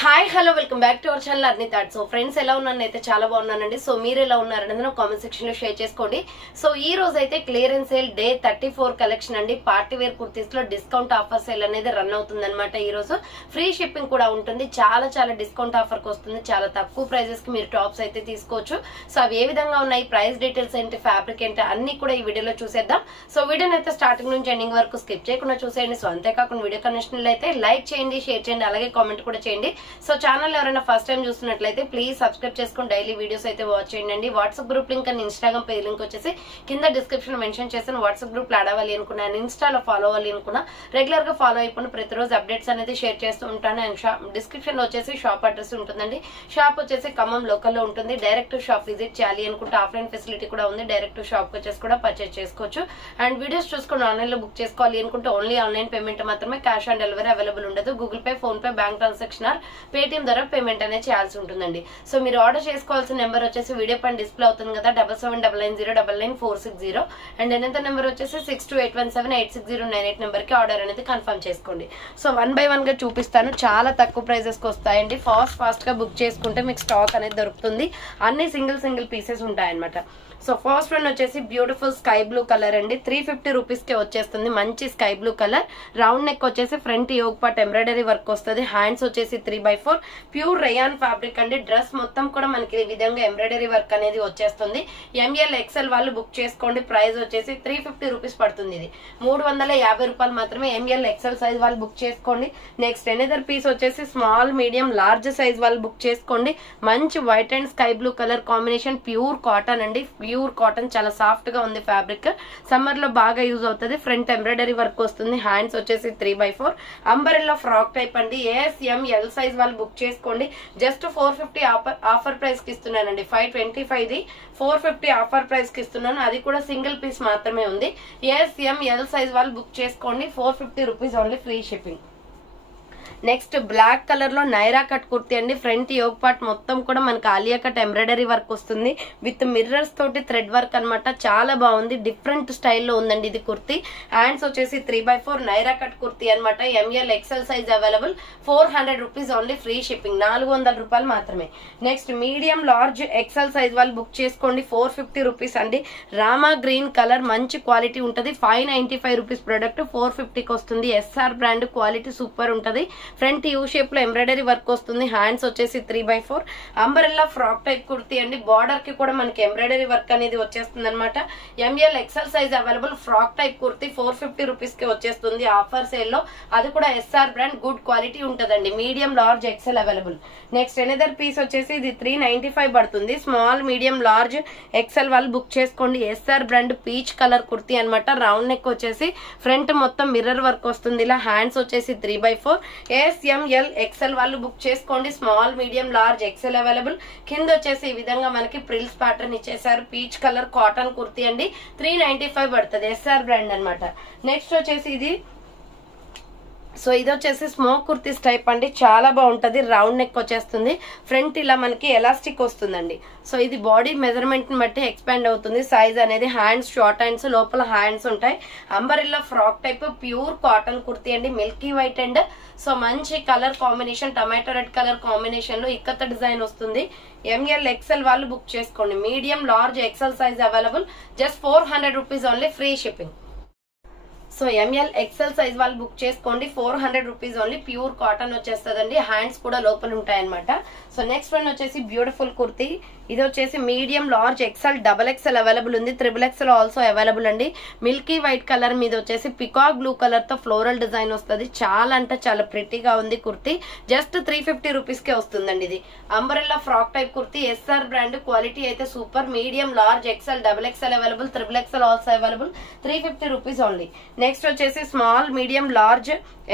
Hi hello welcome back to our channel అర్ని thought. So friends ఎలా ఉన్నాను అయితే చాలా బాగున్నానండి. సో మీరు ఎలా ఉన్నారనేది నా కామెంట్ సెక్షన్ లో షేర్ చేసుకోండి. సో ఈ రోజు అయితే క్లియరెన్స్ సేల్ డే 34 కలెక్షన్ అండి. పార్టీ వేర్ కుర్తీస్ లో డిస్కౌంట్ ఆఫర్ సేల్ అనేది రన్ అవుతుంది అనమాట. ఈ రోజు ఫ్రీ షిప్పింగ్ కూడా ఉంటుంది. చాలా డిస్కౌంట్ ఆఫర్ కి వస్తుంది. చాలా తక్కువ ప్రైజెస్ కి మీరు టాప్స్ అయితే తీసుకోవచ్చు. సో అవి ఏ విధంగా ఉన్నాయి, ప్రైస్ డీటెయిల్స్ ఏంటి, ఫ్యాబ్రిక్ ఏంటి అన్ని కూడా ఈ వీడియోలో చూసేద్దాం. సో వీడియోని అయితే స్టార్టింగ్ నుంచి ఎండింగ్ వరకు స్కిప్ చేయకుండా చూసేయండి. సో అంతేకాకుండా వీడియో కనెక్షన్ అయితే లైక్ చేయండి, షేర్ చేయండి, అలాగే కామెంట్ కూడా చేయండి. సో ఛానల్ ఎవరైనా ఫస్ట్ టైం చూస్తున్నట్లయితే ప్లీజ్ సబ్స్క్రైబ్ చేసుకుని డైలీ వీడియోస్ అయితే వాచ్ చేయండి. WhatsApp group link and Instagram page link వచ్చేసి కింద డిస్క్రిప్షన్ మెన్షన్ చేసిన వాట్సాప్ గ్రూప్ లో యాడ్ అవ్వాలి అనుకున్నా, ఇన్స్టాలో ఫాలో అవ్వాలి అనుకున్నా, రెగ్యులర్ గా ఫాలో అయిపోయిన ప్రతిరోజు అప్డేట్స్ అనేది షేర్ చేస్తూ ఉంటాను. అండ్ డిస్క్రిప్షన్ లో వచ్చేసి షాప్ అడ్రస్ ఉంటుందండి. షాప్ వచ్చేసి ఖమ్మం లోకల్ లో ఉంటుంది. డైరెక్ట్ షాప్ విజిట్ చేయాలి అనుకుంటే ఆఫ్లైన్ ఫెసిలిటీ కూడా ఉంది. డైరెక్ట్ షాప్ వచ్చేసి కూడా పర్చేస్ చేసుకోవచ్చు. అండ్ వీడియోస్ చూసుకుని ఆన్లైన్ లో బుక్ చేసుకోవాలి అనుకుంటే ఓన్లీ ఆన్లైన్ పేమెంట్ మాత్రమే, క్యాష్ ఆన్ డెలివరీ అవైలబుల్ ఉండదు. Google pay, phone pay, bank transaction are Paytm ద్వారా పేమెంట్ అనేది చేయాల్సి ఉంటుందండి. సో మీరు ఆర్డర్ చేసుకోవాల్సిన నెంబర్ వచ్చేసి వీడియో పైన డిస్ప్లే అవుతుంది కదా, 7799099460. అండ్ ఎనదర్ నెంబర్ వచ్చేసి 6281786098 నెంబర్ కి ఆర్డర్ అనేది కన్ఫర్మ్ చేసుకోండి. సో 1 by 1 గా చూపిస్తాను. చాలా తక్కువ ప్రైజెస్ కి వస్తాయండి. ఫాస్ట్ గా బుక్ చేసుకుంటే మీకు స్టాక్ అనేది దొరుకుతుంది. అన్ని సింగిల్ పీసెస్ ఉంటాయన్నమాట. సో ఫస్ట్ వన్ వచ్చేసి బ్యూటిఫుల్ స్కై బ్లూ కలర్ అండి. 350 రూపీస్ కి వచ్చేస్తుంది. మంచి sky blue colour. Round neck వచ్చేసి front yoke part embroidery work వస్తుంది. హ్యాండ్స్ వచ్చేసి 3/4 ప్యూర్ రేయాన్ ఫ్యాబ్రిక్ అండి. డ్రెస్ మొత్తం కూడా మనకి ఈ విధంగా ఎంబ్రాయిడరీ వర్క్ అనేది వచ్చేస్తుంది. ML XL వాళ్ళు బుక్ చేసుకోండి. ప్రైస్ వచ్చేసి 350 రూపీస్ పడుతుంది. ఇది 350 రూపాయలు మాత్రమే. ML XL సైజ్ వాళ్ళు బుక్ చేసుకోండి. నెక్స్ట్ ఎనదర్ పీస్ వచ్చేసి స్మాల్, మీడియం, లార్జ్ సైజ్ వాళ్ళు బుక్ చేసుకోండి. మంచి white and sky blue colour combination. Pure cotton అండి. ప్యూర్ కాటన్, చాలా సాఫ్ట్ గా ఉంది ఫ్యాబ్రిక్. సమ్మర్ లో బాగా యూజ్ అవుతుంది. ఫ్రంట్ ఎంబ్రాయిడరీ వర్క్ వస్తుంది. హ్యాండ్స్ వచ్చేసి 3/4 అంబరెల్లా ఫ్రాక్ టైప్ అండి. ASML సైజ్ వాళ్ళు బుక్ చేసుకోండి. జస్ట్ 450 ఆఫర్ ప్రైస్ కి ఇస్తున్నానండి. 525 450 ఆఫర్ ప్రైస్ కి ఇస్తున్నాను. అది కూడా సింగిల్ పీస్ మాత్రమే ఉంది. ASML సైజ్ వాళ్ళు బుక్ చేసుకోండి. 450 rupees only, free shipping. Next black colour లో నైరా కట్ కుర్తీ అండి. ఫ్రంట్ యోగ్ పార్ట్ మొత్తం కూడా మనకి ఆలియా కట్ ఎంబ్రాయిడరీ వర్క్ వస్తుంది. విత్ మిర్రర్స్ తోటి థ్రెడ్ వర్క్ అనమాట. చాలా బాగుంది. డిఫరెంట్ స్టైల్లో ఉందండి ఇది కుర్తీ. హ్యాండ్స్ వచ్చేసి 3/4 నైరా కట్ కుర్తీ అనమాట. ML XL size available. 400 rupees only, free shipping. 400 రూపాయలు మాత్రమే. Next medium, large, XL size వాళ్ళు బుక్ చేసుకోండి. 450 రూపీస్ అండి. రామా గ్రీన్ కలర్, మంచి క్వాలిటీ ఉంటుంది. 595 రూపీస్ ప్రొడక్ట్ 450కి వస్తుంది. SR బ్రాండ్ క్వాలిటీ సూపర్ ఉంటుంది. ఫ్రంట్ యూ షేప్ లో ఎంబ్రాయిడరీ వర్క్ వస్తుంది. హ్యాండ్స్ వచ్చేసి 3/4 అంబరెల్లా ఫ్రాక్ టైప్ కుర్తీ అండి. బార్డర్ కి కూడా మనకి ఎంబ్రాయిడరీ వర్క్ అనేది వచ్చేస్తుంది అనమాట. ML XL size available. Frock type kurti 450 rupees కి వచ్చేస్తుంది ఆఫర్ సేల్ లో. అది కూడా SR బ్రాండ్, గుడ్ క్వాలిటీ ఉంటదండి. Medium, large, XL available. Next another piece వచ్చేసి ఇది 395 పడుతుంది. స్మాల్, మీడియం, లార్జ్, XL వాళ్ళు బుక్ చేసుకోండి. SR brand peach colour kurti అనమాట. రౌండ్ నెక్ వచ్చేసి ఫ్రంట్ మొత్తం మిర్రర్ వర్క్ వస్తుంది. ఇలా హ్యాండ్స్ వచ్చేసి 3/4 ASML XL వాళ్ళు బుక్ చేసుకోండి. Small, medium, large, XL available. కింద వచ్చేసి ఈ విధంగా మనకి ప్రిల్స్ ప్యాటర్న్ ఇచ్చేసారు. పీచ్ కలర్ కాటన్ కుర్తీ అండి. 395 పడుతుంది. SR బ్రాండ్ అనమాట. నెక్స్ట్ వచ్చేసి ఇది వచ్చేసి స్మోక్ కుర్తీస్ టైప్ అండి. చాలా బాగుంటది. రౌండ్ నెక్ వచ్చేస్తుంది. ఫ్రంట్ ఇలా మనకి ఎలాస్టిక్ వస్తుందండి. సో ఇది బాడీ మెజర్మెంట్ ని బట్టి ఎక్స్పాండ్ అవుతుంది సైజ్ అనేది. హ్యాండ్స్ షార్ట్ హ్యాండ్స్, లోపల హ్యాండ్స్ ఉంటాయి. Umbrella frock type pure cotton kurti అండి. మిల్కీ వైట్ అండ్ సో మంచి colour combination, tomato red colour combination లో ఇక్కత డిజైన్ వస్తుంది. ML XL వాళ్ళు బుక్ చేసుకోండి. Medium, large, XL size available. Just 400 rupees only, free shipping. So ML XL size వాళ్ళు book చేసుకోండి. 400 rupees only. Pure cotton వచ్చేస్తుందండి. Hands కూడా లోపల ఉంటాయి అనమాట. సో నెక్స్ట్ వన్ వచ్చేసి బ్యూటిఫుల్ కుర్తీ. ఇది వచ్చేసి medium, large, XL, XXL available ఉంది. XXL ఆల్సో అవైలబుల్ అండి. మిల్కీ వైట్ కలర్ మీద వచ్చేసి పికాక్ బ్లూ కలర్ తో ఫ్లోరల్ డిజైన్ వస్తుంది. చాలా అంటే చాలా ప్రిటీగా ఉంది కుర్తీ. జస్ట్ 350 రూపీస్ కే వస్తుందండి. ఇది umbrella frock type kurti. SR brand quality అయితే super. Medium, large, XL, XXL available. XXL also available. 350 rupees only. Next వచ్చేసి small, medium, large,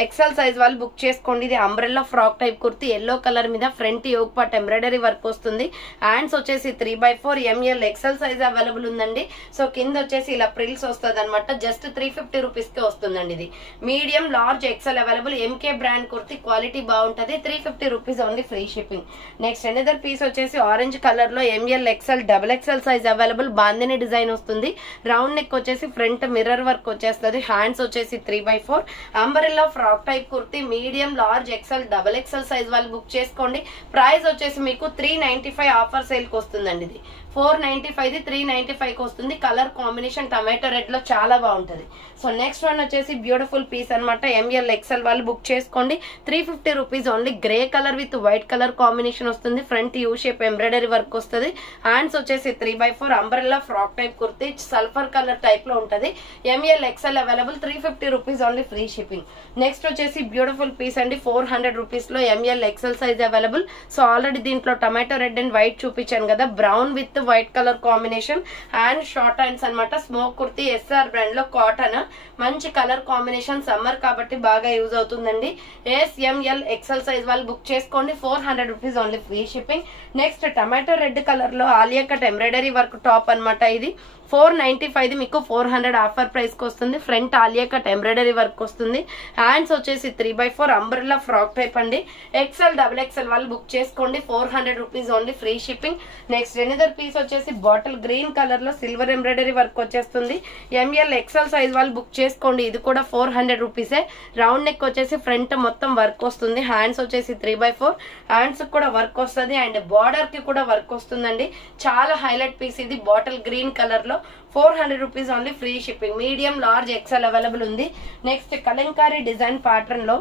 XL size వాళ్ళు బుక్ చేసుకోండి. ఇది umbrella frock type kurti. Yellow colour మీద front yoke part embroidery work వస్తుంది. Hands వచ్చేసి 3/4 ML XL size available ఉందండి. So కింద వచ్చేసి ఇలా ప్రిల్స్ వస్తుంది అనమాట. జస్ట్ 350 రూపీస్ కే వస్తుందండి. ఇది medium, large, XL available. MK brand kurti. Quality బాగుంటది. 350 rupees only, free shipping. Next another piece వచ్చేసి ఆరెంజ్ కలర్ లో ML XL, XXL size available. Bandhani design వస్తుంది. రౌండ్ నెక్ వచ్చేసి ఫ్రంట్ మిర్రర్ వర్క్ వచ్చేస్తుంది. హ్యాండ్స్ వచ్చేసి 3/4 umbrella frock type kurti medium large XL double XL size వాళ్ళు book చేసుకోండి. Price వచ్చేసి మీకు 395 ఆఫర్ సేల్ కి వస్తుందండి. ఇది 495 395 కి వస్తుంది. కలర్ కాంబినేషన్ టమాటో రెడ్ లో చాలా బాగుంటది. సో నెక్స్ట్ వన్ వచ్చేసి బ్యూటిఫుల్ పీస్ అనమాట. ఎంఎల్ ఎక్సెల్ వాళ్ళు బుక్ చేసుకోండి. 350 rupees only. Grey colour with white colour combination వస్తుంది. Front U shape embroidery work వస్తుంది. హ్యాండ్స్ వచ్చేసి 3/4 umbrella frock type kurti sulphur colour type లో ఉంటది. M L XL available. 350 rupees only free shipping. Next వచ్చేసి beautiful piece అండి. 400 rupees లో M L XL size available. So already దీంట్లో tomato red and white చూపించాను కదా, brown with white colour combination and short hands అన్నమాట. Smock kurti S R brand లో cotton, మంచి colour combination. Summer కాబట్టి బాగా యూజ్ అవుతుందండి. ఎస్ఎంఎల్ ఎక్సెల్ సైజ్ వాళ్ళు బుక్ చేసుకోండి. 400 rupees only free shipping. Next tomato red colour లో Alia cut embroidery work top అన్నమాట. ఇది 495 మీకు 400 ఆఫర్ ప్రైస్ కి వస్తుంది. Front Alia cut embroidery work వస్తుంది. హ్యాండ్స్ వచ్చేసి 3/4 అంబ్రెల్లా ఫ్రాక్ టైప్ అండి. ఎక్సెల్ డబుల్ ఎక్సెల్ వాళ్ళు బుక్ చేసుకోండి. 400 rupees only free shipping. Next another piece వచ్చేసి బాటిల్ గ్రీన్ కలర్ లో సిల్వర్ ఎంబ్రాయిడరీ వర్క్ వచ్చేస్తుంది. ఎంఎల్ ఎక్సెల్ సైజ్ వాళ్ళు బుక్ చేసుకోండి. ఇది కూడా 400 రూపీసే. రౌండ్ నెక్ వచ్చేసి ఫ్రంట్ మొత్తం వర్క్ వస్తుంది. హ్యాండ్స్ వచ్చేసి 3/4 హ్యాండ్స్ కూడా వర్క్ వస్తుంది అండ్ బార్డర్ కి కూడా వర్క్ వస్తుందండి. చాలా హైలైట్ పీస్ ఇది. బాటిల్ గ్రీన్ కలర్ లో 400 rupees only free shipping. Medium large XL available ఉంది. నెక్స్ట్ కలంకారీ డిజైన్ ప్యాటర్న్ లో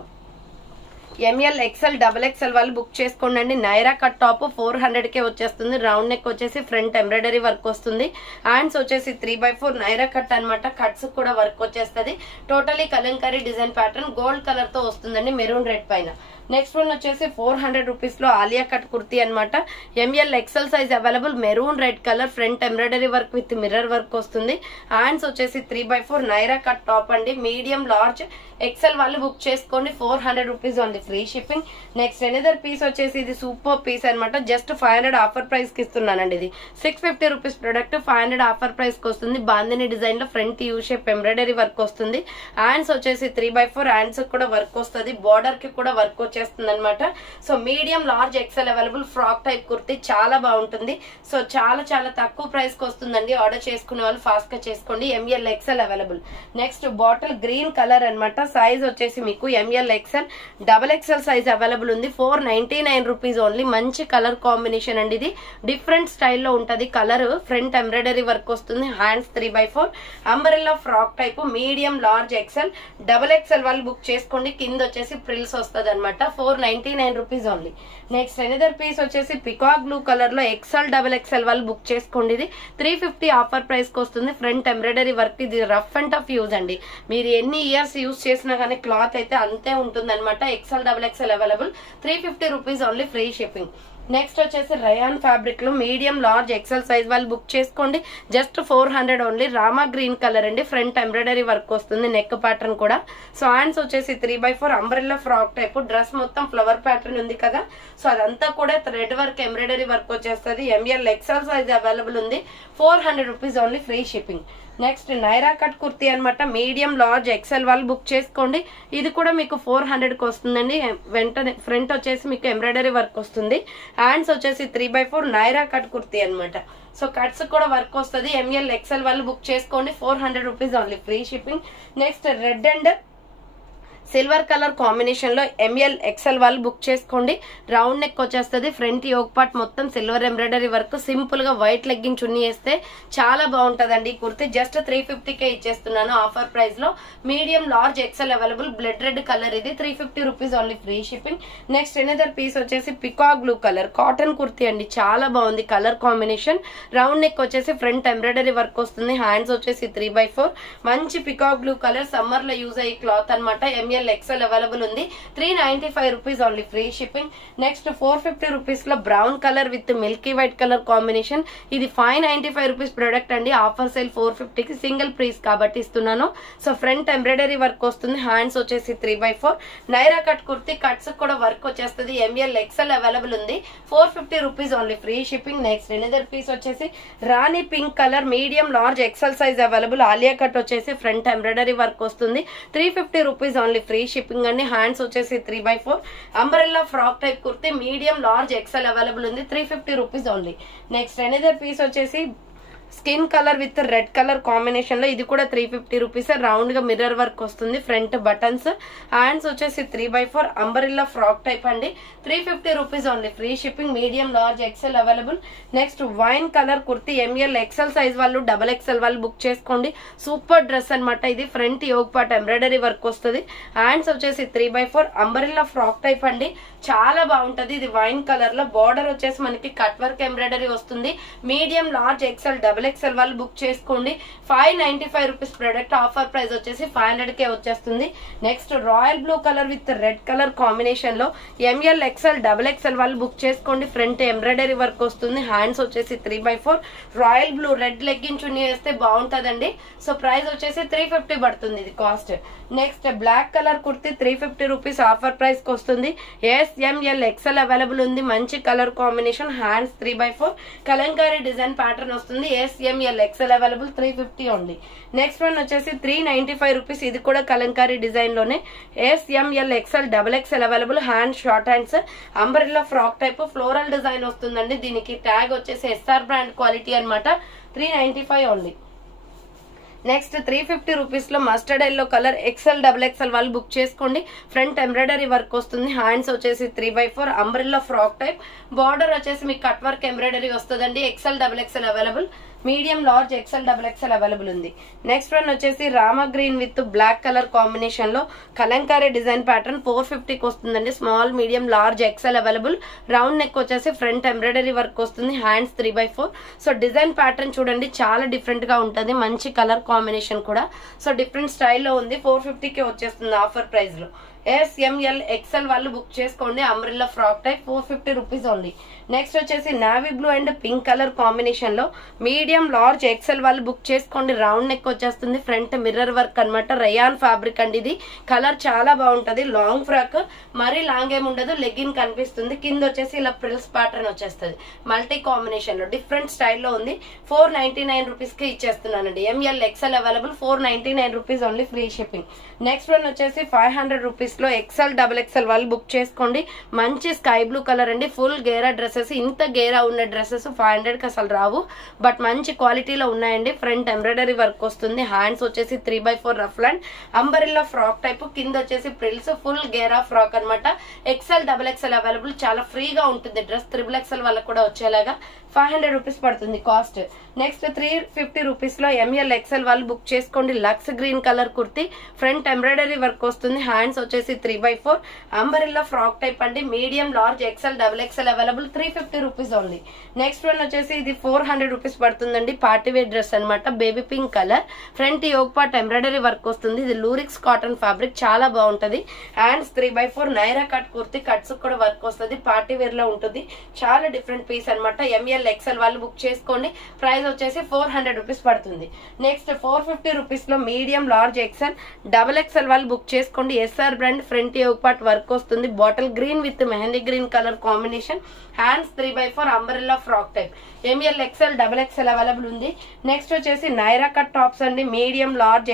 ఎంఎల్ ఎక్సెల్ డబుల్ ఎక్సెల్ వాళ్ళు బుక్ చేసుకోండి. నైరా కట్ టాప్ 400 కే వచ్చేస్తుంది. రౌండ్ నెక్ వచ్చేసి ఫ్రంట్ ఎంబ్రాయిడరీ వర్క్ వస్తుంది. హ్యాండ్స్ వచ్చేసి 3/4 నైరా కట్ అనమాట. కట్స్ కూడా వర్క్ వచ్చేస్తుంది. Totally kalamkari design pattern gold colour తో వస్తుందండి, మెరూన్ రెడ్ పైన. నెక్స్ట్ వన్ వచ్చేసి 400 రూపీస్ లో ఆలియా కట్ కుర్తీ అనమాట. M L XL size available. Maroon red colour, front embroidery work with mirror work వస్తుంది. హ్యాండ్స్ వచ్చేసి 3/4 నైరా కట్ టాప్ అండి. మీడియం లార్జ్ ఎక్సెల్ వాళ్ళు బుక్ చేసుకోండి. 400 rupees only free shipping. Next another piece వచ్చేసి ఇది సూపర్ పీస్ అనమాట. జస్ట్ 500 ఆఫర్ ప్రైస్ కి ఇస్తున్నానండి. ఇది 650 రూపీస్ ప్రొడక్ట్ 500 ఆఫర్ ప్రైస్ కి వస్తుంది. బాందిని డిజైన్ లో front U shape embroidery work వస్తుంది. హ్యాండ్స్ వచ్చేసి 3/4 హ్యాండ్స్ కూడా వర్క్ వస్తుంది. బార్డర్ కి కూడా వర్క్ వచ్చేస్తుంది అనమాట. So medium large XL available. Frock type kurti చాలా బాగుంటుంది. సో చాలా చాలా తక్కువ ప్రైస్ కి వస్తుందండి. ఆర్డర్ చేసుకునే వాళ్ళు ఫాస్ట్ గా చేసుకోండి. M L XL available. Next bottle green colour అనమాట. సైజ్ వచ్చేసి మీకు M L XL double XL size available ఉంది. 499 రూపీస్ ఓన్లీ. మంచి కలర్ కాంబినేషన్ అండి. ఇది డిఫరెంట్ స్టైల్లో ఉంటది. కలర్ ఫ్రంట్ ఎంబ్రాయిడరీ వర్క్ వస్తుంది. Hands 3/4 umbrella frock type medium large XL double XL వాళ్ళు బుక్ చేసుకోండి. కింద వచ్చేసి ప్రిల్స్ వస్తుంది అనమాట. 499 rupees only. Next another piece వచ్చేసి పికాక్ బ్లూ కలర్ లో ఎక్సెల్ డబల్ ఎక్సెల్ వాళ్ళు బుక్ చేసుకోండి. ఇది 350 ఆఫర్ ప్రైస్ కి వస్తుంది. Front embroidery work. ఇది రఫ్ అండ్ టఫ్ యూజ్ అండి. మీరు ఎన్ని ఇయర్స్ యూజ్ చేసినా కానీ క్లాత్ అయితే అంతే ఉంటుంది అనమాట. XL double XL available. 350 rupees only free shipping. Next వచ్చేసి రయాన్ ఫ్యాబ్రిక్ లో మీడియం లార్జ్ ఎక్సెల్ సైజ్ వాళ్ళు బుక్ చేసుకోండి. Just 400 only. Rama green colour అండి. ఫ్రంట్ ఎంబ్రాయిడరీ వర్క్ వస్తుంది. నెక్ ప్యాటర్న్ కూడా. సో హ్యాండ్స్ వచ్చేసి 3/4 అంబ్రెల్లా ఫ్రాక్ టైప్. డ్రెస్ మొత్తం flower pattern ఉంది కదా, సో అదంతా కూడా థ్రెడ్ వర్క్ ఎంబ్రాయిడరీ వర్క్ వచ్చేస్తుంది. ఎంఎల్ ఎక్సెల్ సైజ్ అవైలబుల్ ఉంది. 400 rupees only free shipping. Next Naira cut kurti అనమాట. మీడియం లార్జ్ ఎక్సెల్ వాళ్ళు బుక్ చేసుకోండి. ఇది కూడా మీకు 400 కి వస్తుందండి. వెంటనే ఫ్రంట్ వచ్చేసి మీకు ఎంబ్రాయిడరీ వర్క్ వస్తుంది. హ్యాండ్స్ వచ్చేసి 3/4 నైరా కట్ కుర్తీ అనమాట. సో కట్స్ కూడా వర్క్ వస్తుంది. ఎంఎల్ ఎక్సెల్ వాళ్ళు బుక్ చేసుకోండి. 400 rupees only free shipping. Next red and silver colour combination లో ఎంఎల్ ఎక్సెల్ వాళ్ళు బుక్ చేసుకోండి. రౌండ్ నెక్ వచ్చేస్తుంది. ఫ్రంట్ యోక్ పార్ట్ మొత్తం సిల్వర్ ఎంబ్రాయిడరీ వర్క్. సింపుల్ గా వైట్ లెగ్గింగ్ చున్నీ వేస్తే చాలా బాగుంటదండి ఈ కుర్తీ. జస్ట్ 350కే ఇచ్చేస్తున్నాను ఆఫర్ ప్రైస్ లో. Medium large XL available. Blood red colour. ఇది 350 rupees only free shipping. Next another piece వచ్చేసి peacock blue colour cotton kurti అండి. చాలా బాగుంది కలర్ కాంబినేషన్. రౌండ్ నెక్ వచ్చేసి ఫ్రంట్ ఎంబ్రాయిడరీ వర్క్ వస్తుంది. హ్యాండ్స్ వచ్చేసి 3/4. మంచి పికాక్ బ్లూ కలర్. సమ్మర్ లో యూజ్ అయ్యే క్లాత్ అనమాట. ఎంఎల్ ఎక్సెల్ అవైలబుల్ ఉంది. 395 rupees only free shipping. Next 450 rupees లో brown colour with milky white colour combination. ఇది 595 రూపీస్ ప్రొడక్ట్ అండి. ఆఫర్ సేల్ 450కి సింగిల్ ప్రైస్ కాబట్టి ఇస్తున్నాను. సో ఫ్రంట్ ఎంబ్రాయిడరీ వర్క్ వస్తుంది. హ్యాండ్స్ వచ్చేసి 3/4 నైరా కట్ కుర్తీ. కట్స్ కూడా వర్క్ వచ్చేస్తుంది. ఎంఎల్ ఎక్సెల్ అవైలబుల్ ఉంది. 450 rupees only free shipping. Next another piece వచ్చేసి rani pink colour. Medium large XL size available. Alia cut వచ్చేసి ఫ్రంట్ ఎంబ్రాయిడరీ వర్క్ వస్తుంది. 350 రూపీస్ ఓన్లీ ఫ్రీ షిప్పింగ్ అండి. Hands వచ్చేసి 3/4 umbrella frock type kurti. Medium large XL available ఉంది. 350 rupees only. Next another piece వచ్చేసి skin colour with red colour combination లో ఇది కూడా 350 rupees. Round గా మిర్రర్ వర్క్ వస్తుంది, ఫ్రంట్ బటన్స్, హ్యాండ్స్ వచ్చేసి 3x4 అంబరిల్లా ఫ్రాక్ టైప్ అండి. 350 rupees only, free shipping. Medium, large, XL available. Next wine colour kurti, M L XL size వాళ్ళు, XXL వాళ్ళు book చేసుకోండి. సూపర్ డ్రెస్ అనమాట ఇది. Front yoke part embroidery work వస్తుంది. Hands వచ్చేసి 3x4 umbrella frock type అండి. చాలా బాగుంటది. ఇది వైన్ కలర్ లో, బార్డర్ వచ్చేసి మనకి కట్ వర్క్ ఎంబ్రాయిడరీ వస్తుంది. మీడియం, లార్జ్, ఎక్సెల్, XXL వాళ్ళు బుక్ చేసుకోండి. 595 రూపీస్ ప్రొడక్ట్. ఆఫర్ ప్రైస్ వచ్చేసి 500కే వచ్చేస్తుంది. Next royal blue colour with red colour combination లో ఎంఎల్ ఎక్సెల్, XXL వాళ్ళు బుక్ చేసుకోండి. ఫ్రంట్ ఎంబ్రాయిడరీ వర్క్ వస్తుంది. హ్యాండ్స్ వచ్చేసి 3x4 royal blue red legging chunni వేస్తే బాగుంటదండి. సో ప్రైస్ వచ్చేసి 350 పడుతుంది ఇది cost. Next black colour kurti 350 rupees offer price కి వస్తుంది. SML XL అవైలబుల్ ఉంది. మంచి colour combination. Hands 3x4 Kalamkari design pattern వస్తుంది. SML XL అవైలబుల్, 350 ఉంది. నెక్స్ట్ వన్ వచ్చేసి 395 రూపీస్. ఇది కూడా కలంకారీ డిజైన్ లోనే. SML XL, XXL available. Hand short hands, umbrella frock type, floral design వస్తుందండి. దీనికి ట్యాగ్ వచ్చేసి SR బ్రాండ్ క్వాలిటీ అనమాట. 395 ఉంది. నెక్స్ట్ 350 రూపీస్ లో mustard yellow colour XL, XXL వాళ్ళు బుక్ చేసుకోండి. ఫ్రంట్ ఎంబ్రాయిడరీ వర్క్ వస్తుంది. హ్యాండ్స్ వచ్చేసి 3x4 umbrella frock type. Border వచ్చేసి మీకు కట్ వర్క్ ఎంబ్రాయిడరీ వస్తుందండి. XL, XXL available. Medium, large, XL, XXL available ఉంది. నెక్స్ట్ వన్ వచ్చేసి Rama green with black colour combination లో కలంకారీ డిజైన్ ప్యాటర్న్ 450కి వస్తుందండి. Small, medium, large, XL available. Round neck వచ్చేసి front embroidery work వస్తుంది. Hands 3x4. So design pattern చూడండి, చాలా different గా ఉంటుంది. మంచి కలర్ కాంబినేషన్ కూడా. సో డిఫరెంట్ స్టైల్లో ఉంది. 450కే వచ్చేస్తుంది ఆఫర్ ప్రైస్ లో. SML XL వాళ్ళు బుక్ చేసుకోండి. అంబ్రెల్లా ఫ్రాక్ టైప్, 450 రూపీస్ ఉంది. నెక్స్ట్ వచ్చేసి navy blue and pink colour combination లో మీడియం, లార్జ్, XL వాళ్ళు బుక్ చేసుకోండి. రౌండ్ నెక్ వచ్చేస్తుంది. ఫ్రంట్ మిర్రర్ వర్క్ అనమాట. రయాన్ ఫ్యాబ్రిక్ అండి ఇది. కలర్ చాలా బాగుంటది. లాంగ్ ఫ్రాక్, మరీ లాంగ్ ఏమి ఉండదు. లెగ్గిన్ కనిపిస్తుంది. కింద వచ్చేసి ఇలా ప్రిల్స్ ప్యాటర్న్ వచ్చేస్తుంది. మల్టీ కాంబినేషన్ లో డిఫరెంట్ స్టైల్లో ఉంది. 499 రూపీస్ కి ఇచ్చేస్తున్నానండి. ML XL available, 499 rupees only, free shipping. Next one వచ్చేసి 500 రూపీస్ లో XL, XXL వాళ్ళు బుక్ చేసుకోండి. మంచి స్కై బ్లూ కలర్ అండి. ఫుల్ గేరా డ్రెస్సెస్. ఇంత గేరా ఉన్న డ్రెస్సెస్ 500కి అసలు రావు, బట్ మంచి క్వాలిటీలో ఉన్నాయండి. ఫ్రంట్ ఎంబ్రాయిడరీ వర్క్ వస్తుంది. హ్యాండ్స్ వచ్చేసి 3x4 rough and umbrella frock type. కింద వచ్చేసి ప్రిల్స్. ఫుల్ గేరా ఫ్రాక్ అనమాట. XL, XXL available. చాలా ఫ్రీగా ఉంటుంది డ్రెస్. XXL వాళ్ళకి కూడా వచ్చేలాగా. 500 రూపీస్ పడుతుంది కాస్ట్. నెక్స్ట్ 350 రూపీస్ లో ML XL వాళ్ళు బుక్ చేసుకోండి. Lux green colour kurti. Front embroidery work వస్తుంది. హ్యాండ్స్ వచ్చేసి 3x4 అంబరిల్లా ఫ్రాక్ టైప్ అండి. Medium, large, XL, XXL available. 350 rupees only. Next one వచ్చేసి ఇది 400 రూపీస్ పడుతుందండి. పార్టీ వేర్ డ్రెస్ అనమాట. Baby pink colour. Front yoke part embroidery work వస్తుంది. ఇది lurex cotton fabric. చాలా బాగుంటది. Hands 3x4 Naira cut kurti. Cuts కూడా వర్క్ వస్తుంది. పార్టీ వేర్ లో ఉంటుంది. చాలా డిఫరెంట్ పీస్ అనమాట. ML XL వాళ్ళు బుక్ చేసుకోండి. ప్రైస్ వచ్చేసి 400 రూపీస్ పడుతుంది. నెక్స్ట్ 450 రూపీస్ లో మీడియం, లార్జ్, XL, XXL వాళ్ళు బుక్ చేసుకోండి. SR brand. Front yoke part work వస్తుంది. Bottle green with mehndi green colour combination. Hands 3x4 umbrella frock type. ML XL, XXL available ఉంది. Next వచ్చేసి Naira cut tops అండి. Medium, large,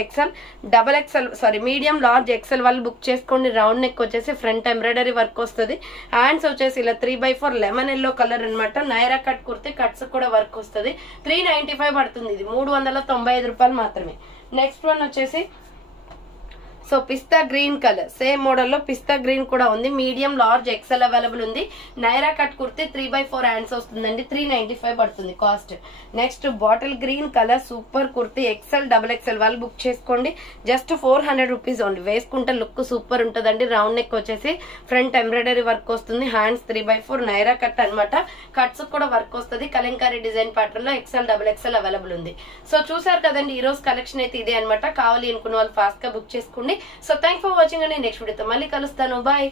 medium, large, XL వాళ్ళు book చేసుకోండి. Round neck వచ్చేసి front embroidery work వస్తుంది. Hands వచ్చేసి ఇలా 3x4 లెమన్ ఎల్లో కలర్ అనమాట. నైరా కట్ కుర్తి. కట్స్ కూడా వర్క్ వస్తుంది. 395 పడుతుంది. ఇది 395 రూపాయలు మాత్రమే. నెక్స్ట్ వన్ వచ్చేసి సో పిస్తా గ్రీన్ కలర్. సేమ్ మోడల్ లో పిస్తా గ్రీన్ కూడా ఉంది. మీడియం, లార్జ్, XL అవైలబుల్ ఉంది. Naira cut kurti 3x4 hands వస్తుందండి. 395 పడుతుంది cost. Next bottle green colour super kurti. XL, XXL వాళ్ళు బుక్ చేసుకోండి. Just 400 rupees only. వేసుకుంటే లుక్ సూపర్ ఉంటదండి. రౌండ్ నెక్ వచ్చేసి ఫ్రంట్ ఎంబ్రాయిడరీ వర్క్ వస్తుంది. హ్యాండ్స్ 3x4 నైరా కట్ అనమాట. కట్స్ కూడా వర్క్ వస్తుంది. కలంకారీ డిజైన్ ప్యాటర్న్ లో XL, XXL అవైలబుల్ ఉంది. సో చూసారు కదండి, ఈ రోజు కలెక్షన్ అయితే ఇదే అనమాట. కావాలి అనుకున్న వాళ్ళు ఫాస్ట్ గా బుక్ చేసుకోండి. సో థ్యాంక్ ఫర్ వాచింగ్ అండి. నెక్స్ట్ వీడియోతో మళ్ళీ కలుస్తాను. బాయ్.